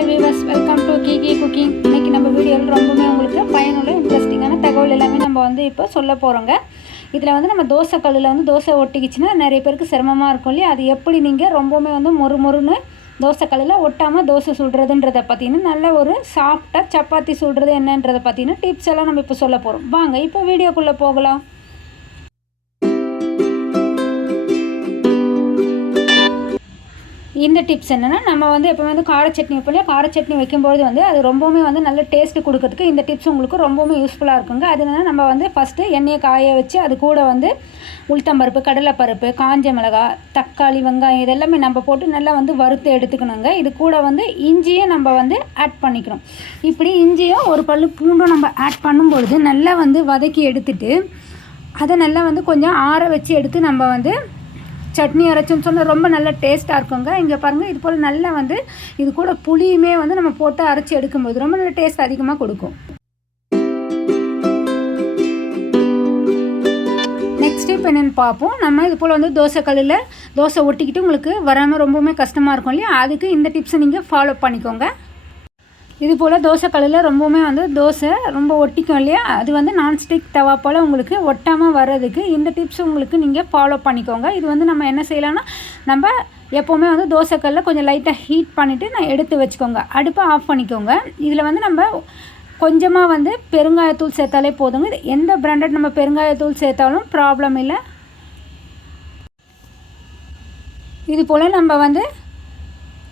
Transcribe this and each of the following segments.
Hi viewers, welcome to Kiki cooking. இன்றைக்கி நம்ம வீடியோவில் ரொம்பவுமே உங்களுக்கு பயனுள்ள இன்ட்ரெஸ்டிங்கான தகவல் எல்லாமே நம்ம வந்து இப்போ சொல்ல போகிறோங்க. இதில் வந்து நம்ம தோசை கல்லில் வந்து தோசை ஒட்டிக்கிச்சுன்னா நிறைய பேருக்கு சிரமமாக இருக்கும் இல்லையா? அது எப்படி நீங்கள் ரொம்பவுமே வந்து மொறுன்னு தோசை கல்லில் ஒட்டாமல் தோசை சுடுறதுன்றதை பார்த்தீங்கன்னா நல்ல ஒரு சாஃப்டாக சப்பாத்தி சுடுறது என்னன்றதை பார்த்தீங்கன்னா டிப்ஸ் எல்லாம் நம்ம இப்போ சொல்ல போகிறோம். வாங்க இப்போ வீடியோக்குள்ளே போகலாம். இந்த டிப்ஸ் என்னென்னா, நம்ம வந்து எப்போவுமே வந்து கார சட்னி வைப்போம். கார சட்னி வைக்கும்போது வந்து அது ரொம்பவுமே வந்து நல்ல டேஸ்ட்டு கொடுக்கறதுக்கு இந்த டிப்ஸ் உங்களுக்கு ரொம்பவுமே யூஸ்ஃபுல்லாக இருக்குங்க. அது என்னென்னா, நம்ம வந்து ஃபஸ்ட்டு எண்ணெயை காய வச்சு அது கூட வந்து உளுத்தம்பருப்பு, கடலைப்பருப்பு, காஞ்ச மிளகாய், தக்காளி, வெங்காயம் இதெல்லாமே நம்ம போட்டு நல்லா வந்து வறுத்து எடுத்துக்கணுங்க. இது கூட வந்து இஞ்சியும் நம்ம வந்து ஆட் பண்ணிக்கணும். இப்படி இஞ்சியும் ஒரு பல்லு பூண்டும் நம்ம ஆட் பண்ணும்பொழுது நல்லா வந்து வதக்கி எடுத்துட்டு அதை நல்லா வந்து கொஞ்சம் ஆற வச்சு எடுத்து நம்ம வந்து சட்னி அரைச்சோன்னு சொன்னால் ரொம்ப நல்ல டேஸ்ட்டாக இருக்குங்க. இங்கே பாருங்கள், இது போல் நல்லா வந்து இது கூட புளியுமே வந்து நம்ம போட்டு அரைச்சி எடுக்கும்போது ரொம்ப நல்ல டேஸ்ட் அதிகமாக கொடுக்கும். நெக்ஸ்ட் இப்போ என்னென்னு பார்ப்போம். நம்ம இது போல் வந்து தோசை கல்லில் தோசை ஒட்டிக்கிட்டு உங்களுக்கு வராமல் ரொம்பவுமே கஷ்டமாக இருக்கும் இல்லையா? அதுக்கு இந்த டிப்ஸை நீங்கள் ஃபாலோ பண்ணிக்கோங்க. இது போல் தோசை கல்லில் ரொம்பவுமே வந்து தோசை ரொம்ப ஒட்டிக்கும் இல்லையா? அது வந்து நான்ஸ்டிக் தவா போல் உங்களுக்கு ஒட்டாமல் வர்றதுக்கு இந்த டிப்ஸ் உங்களுக்கு நீங்கள் ஃபாலோ பண்ணிக்கோங்க. இது வந்து நம்ம என்ன செய்யலாம்னா, நம்ம எப்போவுமே வந்து தோசைக்கல்லில் கொஞ்சம் லைட்டாக ஹீட் பண்ணிவிட்டு நான் எடுத்து வச்சுக்கோங்க. அடுப்பை ஆஃப் பண்ணிக்கோங்க. இதில் வந்து நம்ம கொஞ்சமாக வந்து பெருங்காயத்தூள் சேர்த்தாலே போதுங்க. இது எந்த பிராண்டட் நம்ம பெருங்காயத்தூள் சேர்த்தாலும் ப்ராப்ளம் இல்லை. இது போல் நம்ம வந்து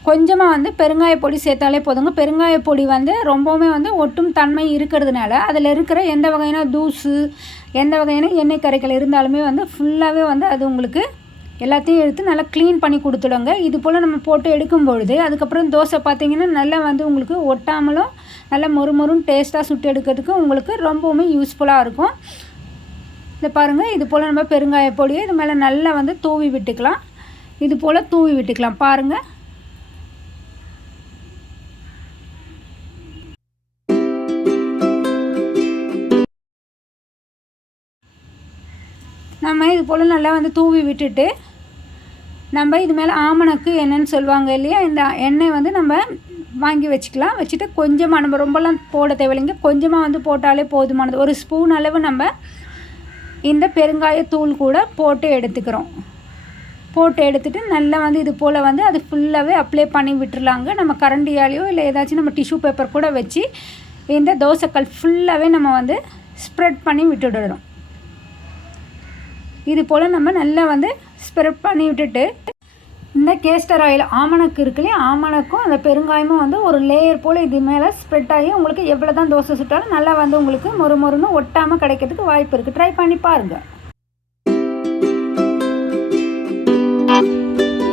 கொஞ்சமாக வந்து பெருங்காய பொடி சேர்த்தாலே போதுங்க. பெருங்காய பொடி வந்து ரொம்பவுமே வந்து ஒட்டும் தன்மை இருக்கிறதுனால அதில் இருக்கிற எந்த வகையான தூசு, எந்த வகையான எண்ணெய் கரைகள் இருந்தாலுமே வந்து ஃபுல்லாகவே வந்து அது உங்களுக்கு எல்லாத்தையும் எடுத்து நல்லா க்ளீன் பண்ணி கொடுத்துடுங்க. இது போல் நம்ம போட்டு எடுக்கும்பொழுது அதுக்கப்புறம் தோசை பார்த்திங்கன்னா நல்லா வந்து உங்களுக்கு ஒட்டாமலும் நல்லா மொறுன்னு டேஸ்ட்டாக சுட்டு எடுக்கிறதுக்கு உங்களுக்கு ரொம்பவுமே யூஸ்ஃபுல்லாக இருக்கும். இதை பாருங்கள், இது போல் நம்ம பெருங்காய பொடியை இது மேலே நல்லா வந்து தூவி விட்டுக்கலாம். இது போல் தூவி விட்டுக்கலாம். பாருங்கள், நம்ம இது போல் நல்லா வந்து தூவி விட்டுட்டு நம்ம இது மேலே ஆமணக்கு எண்ணெய்ன்னு சொல்லுவாங்க இல்லையா? இந்த எண்ணெய் வந்து நம்ம வாங்கி வச்சுக்கலாம். வச்சுட்டு கொஞ்சமாக, நம்ம ரொம்பலாம் போட தேவையில்லைங்க, கொஞ்சமாக வந்து போட்டாலே போதுமானது. ஒரு ஸ்பூன் அளவு நம்ம இந்த பெருங்காயத்தூள் கூட போட்டு எடுத்துக்கிறோம். போட்டு எடுத்துகிட்டு நல்லா வந்து இது போல் வந்து அது ஃபுல்லாகவே அப்ளை பண்ணி விட்டுருலாங்க. நம்ம கரண்டியாலேயோ இல்லை ஏதாச்சும் நம்ம டிஷ்யூ பேப்பர் கூட வச்சு இந்த தோசைக்கல் ஃபுல்லாகவே நம்ம வந்து ஸ்ப்ரெட் பண்ணி விட்டுடணும். இது போல் நம்ம நல்லா வந்து ஸ்ப்ரெட் பண்ணி விட்டுட்டு இந்த கேஸ்டர் ஆயில் ஆமணக்கு இருக்குல்லையே, ஆமணக்கும் அந்த பெருங்காயமும் வந்து ஒரு லேயர் போல் இது மேலே ஸ்ப்ரெட் ஆகி உங்களுக்கு எவ்வளோ தான் தோசை சுட்டாலும் நல்லா வந்து உங்களுக்கு மொறுன்னு ஒட்டாமல் கிடைக்கிறதுக்கு வாய்ப்பு இருக்குது. ட்ரை பண்ணி பாருங்கள்.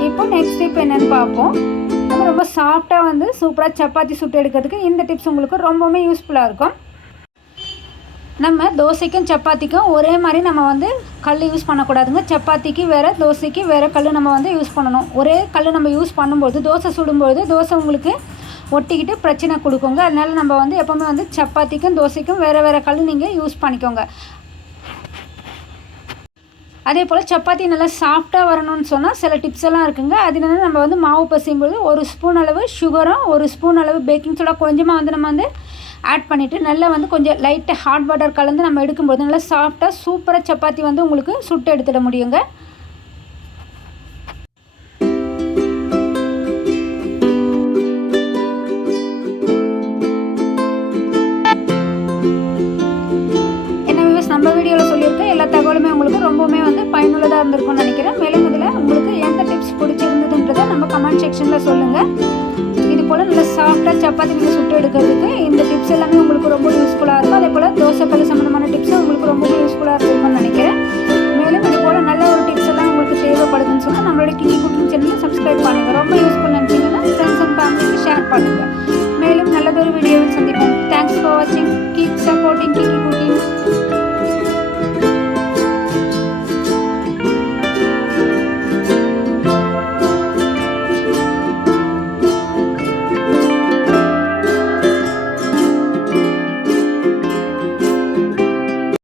இப்போ நெக்ஸ்ட் டிப் என்னென்னு பார்ப்போம். நம்ம ரொம்ப சாஃப்டாக வந்து சூப்பராக சப்பாத்தி சுட்டு எடுக்கிறதுக்கு இந்த டிப்ஸ் உங்களுக்கு ரொம்பவுமே யூஸ்ஃபுல்லாக இருக்கும். நம்ம தோசைக்கும் சப்பாத்திக்கும் ஒரே மாதிரி நம்ம வந்து கல் யூஸ் பண்ணக்கூடாதுங்க. சப்பாத்திக்கு வேறு, தோசைக்கு வேறு கல் நம்ம வந்து யூஸ் பண்ணணும். ஒரே கல் நம்ம யூஸ் பண்ணும்போது தோசை சுடும்போது தோசை உங்களுக்கு ஒட்டிக்கிட்டு பிரச்சனை கொடுக்குங்க. அதனால் நம்ம வந்து எப்போவுமே வந்து சப்பாத்திக்கும் தோசைக்கும் வேறு கல் நீங்கள் யூஸ் பண்ணிக்கோங்க. அதே போல் சப்பாத்தி நல்லா சாஃப்டாக வரணும்னு சொன்னால் சில டிப்ஸ் எல்லாம் இருக்குங்க. அது என்னென்னா, நம்ம வந்து மாவு பசையும்போது ஒரு ஸ்பூன் அளவு சுகரும் ஒரு ஸ்பூன் அளவு பேக்கிங் சோடா கொஞ்சமாக வந்து நம்ம வந்து ஆட் பண்ணிவிட்டு நல்லா வந்து கொஞ்சம் லைட்டாக ஹாட் வாட்டர் கலந்து நம்ம எடுக்கும்போது நல்லா சாஃப்டாக சூப்பராக சப்பாத்தி வந்து உங்களுக்கு சுட்டு எடுத்துட முடியுங்க. நம்ம வீடியோவில் சொல்லியிருக்கேன் எல்லா தகவலுமே உங்களுக்கு ரொம்பவுமே வந்து பயனுள்ளதாக இருந்திருக்கும்னு நினைக்கிறேன். மேலும் இதில் உங்களுக்கு எந்த டிப்ஸ் பிடிச்சிருந்ததுன்றதை நம்ம கமெண்ட் செக்ஷனில் சொல்லுங்கள். இது போல் நல்லா சாஃப்டாக சப்பாத்தி நீங்கள் சுட்டு எடுக்கிறதுக்கு இந்த டிப்ஸ் எல்லாமே உங்களுக்கு ரொம்ப யூஸ்ஃபுல்லாக இருக்கும். அதே போல் தோசைக்கல் சம்மந்தமான டிப்ஸும் உங்களுக்கு ரொம்பவே யூஸ்ஃபுல்லாக இருக்கும்னு நினைக்கிறேன். மேலும் இது போல் நல்ல ஒரு டிப்ஸ் எல்லாம் உங்களுக்கு தேவைப்படுதுன்னு சொன்னால் நம்மளோட கிங்கி